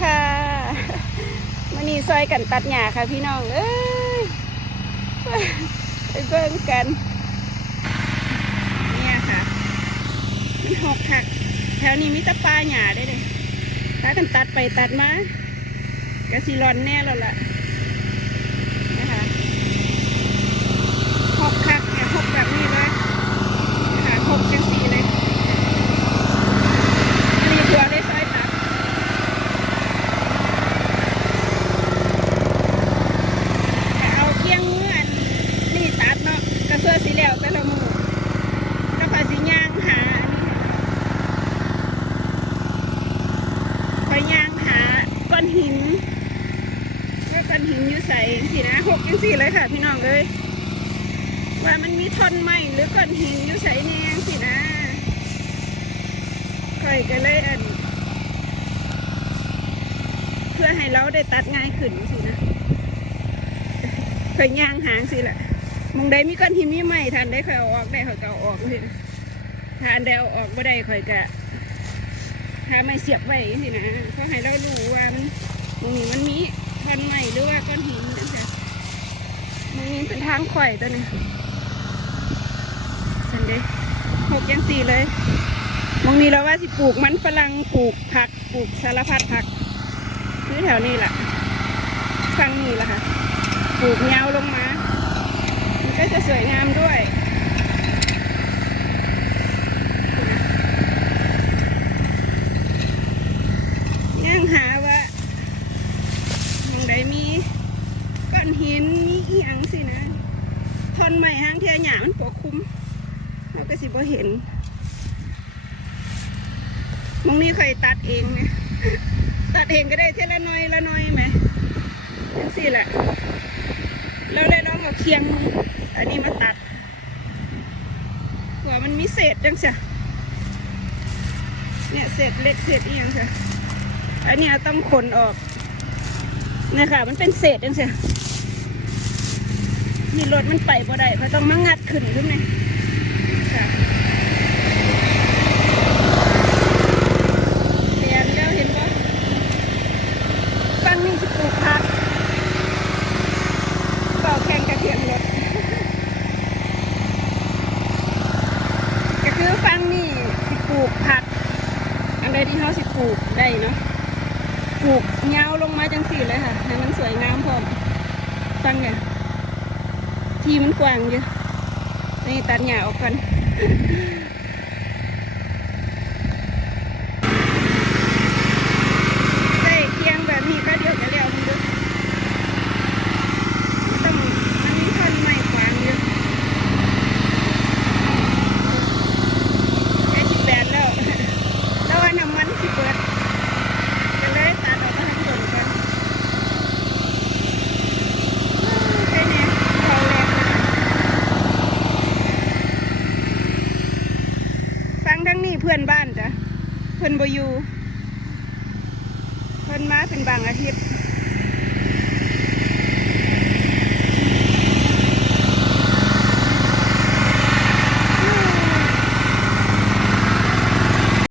ค่ะมื้อนี้ซอยกันตัดหญ้าค่ะพี่น้องเอ้ยไปเบิ่งกันเนี่ยค่ะมันหกหักแถวนี้มีแต่ป่าหญ้าได้เลยถ้ากันตัดไปตัดมากะสิร้อนแน่แล้วล่ะนะคะหกหักเนี่ยหกแบบนี้เลยนะคะหกจังสี่เลยอันนี้ตัวเลยซอยตัดเอาเกี้ยงมืออันนี่ตัดเนาะกระเสื้อสีเหลวแต่ละมือก็พาสีย่างหาย่างหาก้อนหินว่าก้อนหินอยู่ใส่สินะหกจังสี่เลยค่ะพี่น้องเลยว่ามันมีท่อนไม้หรือก้อนหินอยู่ใส่แนงสินะค่อยก็เลยเพื่อให้เราได้ตัดง่ายขึ้นสินะค่อยย่างหางสิแหละมองใดมีก้อนหินมีไม้ทันได้ค่อยเอาออกได้ค่อยก็เอาออกสิถ้าอันใดเอาออกไม่ได้ค่อยก็ถ้าไม่เสียบไว้สินะเขาให้เรารู้ว่ามันตรงนี้มันมีท่อนไม้หรือว่าก้อนหินนะจ๊ะมันมีเป็นทางข่อยตัวนี้สันเดย์หกยังสี่เลยมองนี้เราว่าสิปลูกมันฝรั่งปลูกผักปลูกสารพัดผักคือแถวนี้แหละฝั่งนี้แหละค่ะปลูกยาวลงมามันก็จะสวยงามด้วยย่างหาว่ามองใดมีก้อนหินมีอีหยังสินะท่อนไม้ห้างเทียหยามันปกคลุมเราก็สิบ่เห็นมองนี้เคยตัดเองไหมตัดเองก็ได้เท่าละน้อยละน้อยไหมจังสิแหละเราเลยลองเอาเคียงอันนี้มาตัดว่ามันมีเศษจังสิเนี่ยเศษเล็กเศษอีหยังสิอันนี้ต้องขนออกเนี่ยค่ะมันเป็นเศษจังสินี่รถมันไปบ่ได้เขาต้องมางัดขึ้นขึ้นเลยค่ะเรียนแล้วเห็นว่าฟังนี่สิปลูกผักเป่าแข่งกับเทียงรถก็คือฟังนี่สิปลูกผักอันใดที่เขาสิปลูกได้เนาะปลูกเงาลงมาจังสี่เลยค่ะให้มันสวยงามพร้อมฟังเนี่ยที่มันกว้างเยอะนี่ตัดหญ้าออกกันใส่เคียงแบบนี้ก็เดียวกันแล้วมันดูต้องมันมีท่อนไม้กว้างเยอะไอ้18แล้วแล้วว่าน้ำมันสิเปิดก็เลยตัดออกมาทั้งต้นกันแค่นี้เขาแรงนะคะฟังทั้งนี้เพื่อนบ้านจ้ะเพื่อนบ่อยู่เพื่อนมาเป็นบางอาทิตย์